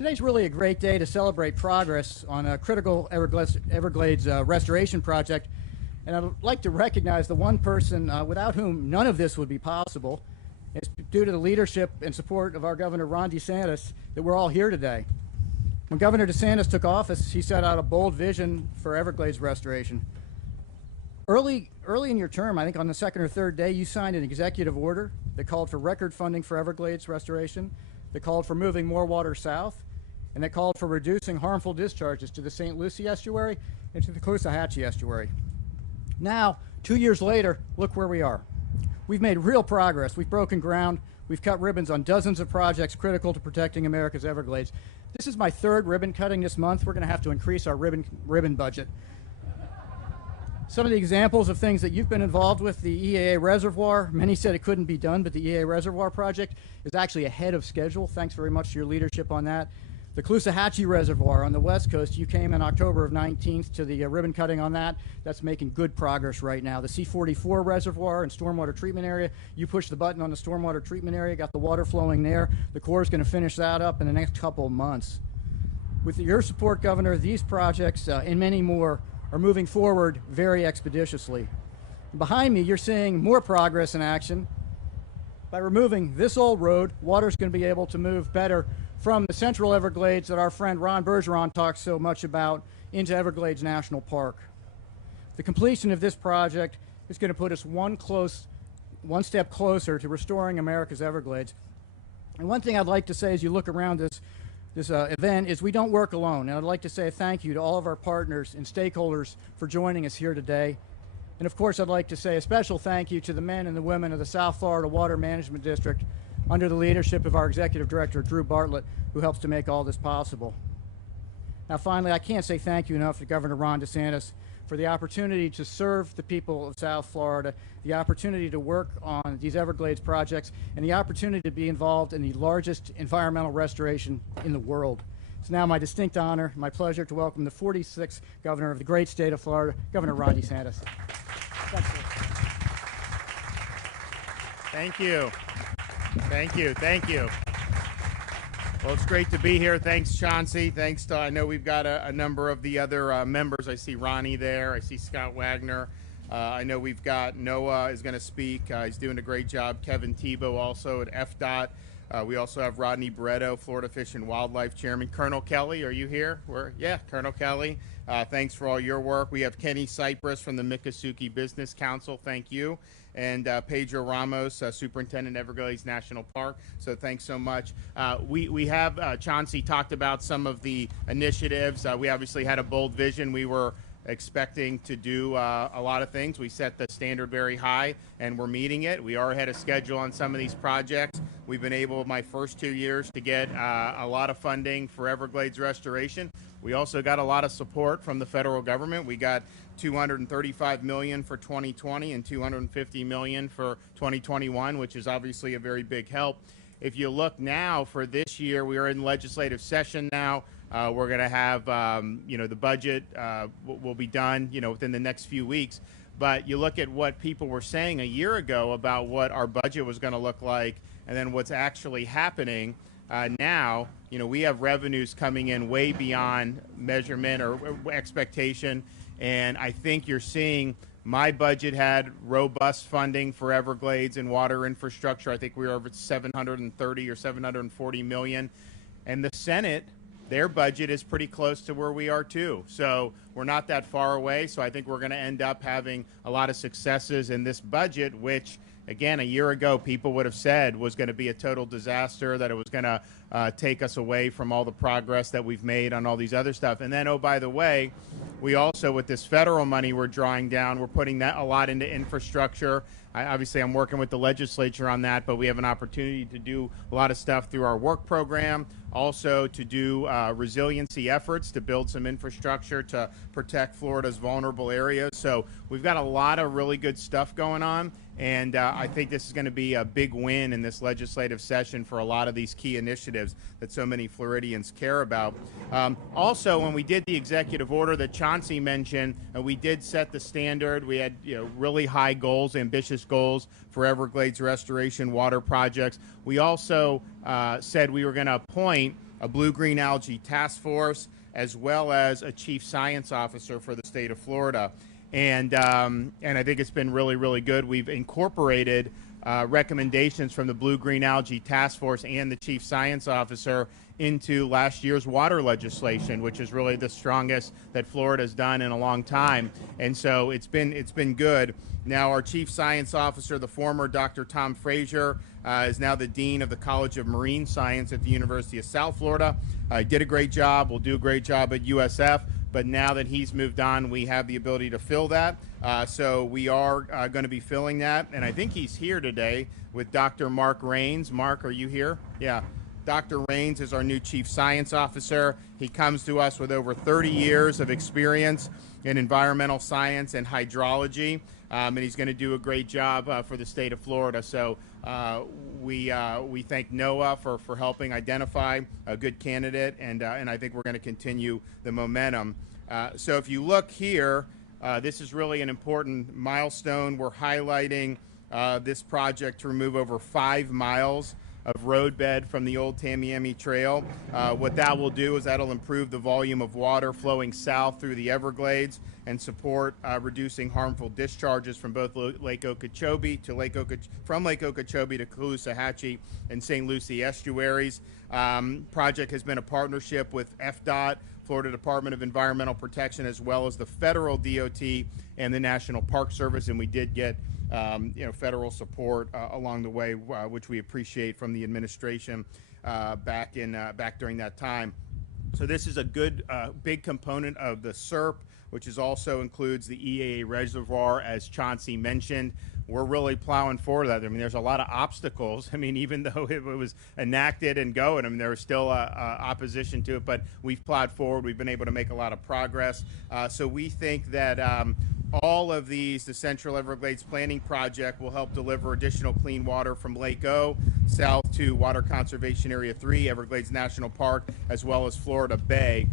Today's really a great day to celebrate progress on a critical Everglades restoration project, and I'd like to recognize the one person without whom none of this would be possible. It's due to the leadership and support of our Governor Ron DeSantis that we're all here today. When Governor DeSantis took office, he set out a bold vision for Everglades restoration. Early in your term, I think on the second or third day, you signed an executive order that called for record funding for Everglades restoration, that called for moving more water south, and that called for reducing harmful discharges to the St. Lucie estuary and to the Caloosahatchee estuary. Now, 2 years later, look where we are. We've made real progress. We've broken ground. We've cut ribbons on dozens of projects critical to protecting America's Everglades. This is my third ribbon cutting this month. We're going to have to increase our ribbon budget. Some of the examples of things that you've been involved with, the EAA Reservoir. Many said it couldn't be done, but the EAA Reservoir project is actually ahead of schedule. Thanks very much to your leadership on that. The Caloosahatchee Reservoir on the West Coast, you came in October of 19th to the ribbon cutting on that. That's making good progress right now. The C-44 Reservoir and Stormwater Treatment Area, you pushed the button on the Stormwater Treatment Area, got the water flowing there. The Corps is going to finish that up in the next couple of months. With your support, Governor, these projects and many more are moving forward very expeditiously. Behind me, you're seeing more progress in action. By removing this old road, water's going to be able to move better from the central Everglades that our friend Ron Bergeron talks so much about into Everglades National Park. The completion of this project is going to put us one step closer to restoring America's Everglades. And one thing I'd like to say as you look around this event is we don't work alone. And I'd like to say a thank you to all of our partners and stakeholders for joining us here today. And of course, I'd like to say a special thank you to the men and the women of the South Florida Water Management District under the leadership of our Executive Director, Drew Bartlett, who helps to make all this possible. Now, finally, I can't say thank you enough to Governor Ron DeSantis for the opportunity to serve the people of South Florida, the opportunity to work on these Everglades projects, and the opportunity to be involved in the largest environmental restoration in the world. It's now my distinct honor, my pleasure to welcome the 46th Governor of the great state of Florida, Governor Ron DeSantis. Thanks, Thank you. Thank you. Thank you. Well, it's great to be here. Thanks, Chauncey. Thanks to, I know we've got a number of the other members. I see Ronnie there. I see Scott Wagner. I know we've got Noah is going to speak. He's doing a great job. Kevin Tebow also at FDOT. We also have Rodney Barretto, Florida Fish and Wildlife Chairman. Colonel Kelly, are you here? Yeah, Colonel Kelly. Thanks for all your work. We have Kenny Cypress from the Miccosukee Business Council. Thank you. And Pedro Ramos, Superintendent Everglades National Park. So thanks so much. We have, Chauncey talked about some of the initiatives. We obviously had a bold vision. We were expecting to do a lot of things. We set the standard very high, and we're meeting it. We are ahead of schedule on some of these projects. We've been able, my first 2 years, to get a lot of funding for Everglades restoration. We also got a lot of support from the federal government. We got $235 million for 2020 and $250 million for 2021, which is obviously a very big help. If you look now for this year, we are in legislative session now. We're going to have, the budget will be done, within the next few weeks. But you look at what people were saying a year ago about what our budget was going to look like, and then what's actually happening now. We have revenues coming in way beyond measurement or expectation. And I think you're seeing my budget had robust funding for Everglades and water infrastructure. I think we were over 730 or 740 million. And the Senate, their budget is pretty close to where we are too. So we're not that far away. So I think we're going to end up having a lot of successes in this budget, which, again, a year ago, people would have said was going to be a total disaster, that it was going to take us away from all the progress that we've made on all these other stuff. And then, oh, by the way, we also, with this federal money we're drawing down, we're putting that a lot into infrastructure. Obviously, I'm working with the legislature on that, but we have an opportunity to do a lot of stuff through our work program, also to do resiliency efforts to build some infrastructure to protect Florida's vulnerable areas. So we've got a lot of really good stuff going on. And I think this is going to be a big win in this legislative session for a lot of these key initiatives that so many Floridians care about. Also, when we did the executive order that Chauncey mentioned, we did set the standard. We had really high goals, ambitious goals for Everglades restoration water projects. We also said we were going to appoint a blue-green algae task force, as well as a chief science officer for the state of Florida. And I think it's been really, really good. We've incorporated recommendations from the blue-green algae task force and the chief science officer into last year's water legislation, which is really the strongest that Florida's done in a long time. And so it's been good. Now our chief science officer, the former Dr. Tom Frazier, is now the dean of the College of Marine Science at the University of South Florida. Did a great job, will do a great job at USF, but now that he's moved on, we have the ability to fill that. So we are going to be filling that, and I think he's here today with Dr. Mark Rains. Mark, are you here? Yeah. Dr. Rains is our new chief science officer. He comes to us with over 30 years of experience in environmental science and hydrology, and he's going to do a great job for the state of Florida. So we thank NOAA for helping identify a good candidate, and I think we're going to continue the momentum. So if you look here, this is really an important milestone. We're highlighting this project to remove over 5 miles of roadbed from the old Tamiami Trail. What that will do is that'll improve the volume of water flowing south through the Everglades and support reducing harmful discharges from both Lake Okeechobee to Lake Okeechobee to Caloosahatchee and St. Lucie estuaries. Project has been a partnership with FDOT, Florida Department of Environmental Protection, as well as the federal DOT and the National Park Service, and we did get federal support along the way, which we appreciate from the administration back during that time. So this is a good big component of the SERP, which also includes the EAA reservoir, as Chauncey mentioned. We're really plowing forward that. I mean, there's a lot of obstacles. I mean, even though it was enacted and going, I mean, there was still opposition to it, but we've plowed forward. We've been able to make a lot of progress. So we think that all of these, the Central Everglades Planning Project, will help deliver additional clean water from Lake O south to Water Conservation Area 3, Everglades National Park, as well as Florida Bay.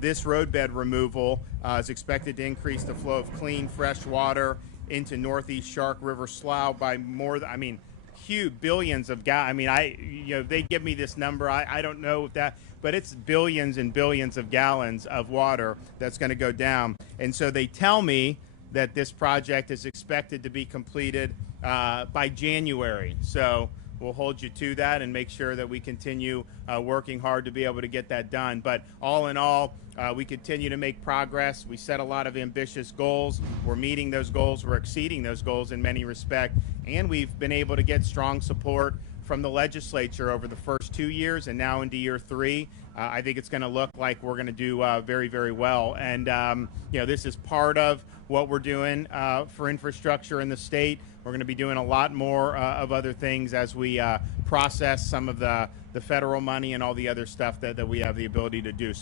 This roadbed removal is expected to increase the flow of clean, fresh water into Northeast Shark River Slough by more than, I mean, huge billions of gallons. I mean, they give me this number. I don't know if that, but it's billions and billions of gallons of water that's going to go down. And so they tell me that this project is expected to be completed by January. So we'll hold you to that and make sure that we continue working hard to be able to get that done. But all in all, we continue to make progress. We set a lot of ambitious goals. We're meeting those goals. We're exceeding those goals in many respects. And we've been able to get strong support from the legislature over the first 2 years and now into year 3. I think it's going to look like we're going to do very, very well. And, this is part of what we're doing for infrastructure in the state. We're going to be doing a lot more of other things as we process some of the federal money and all the other stuff that we have the ability to do. So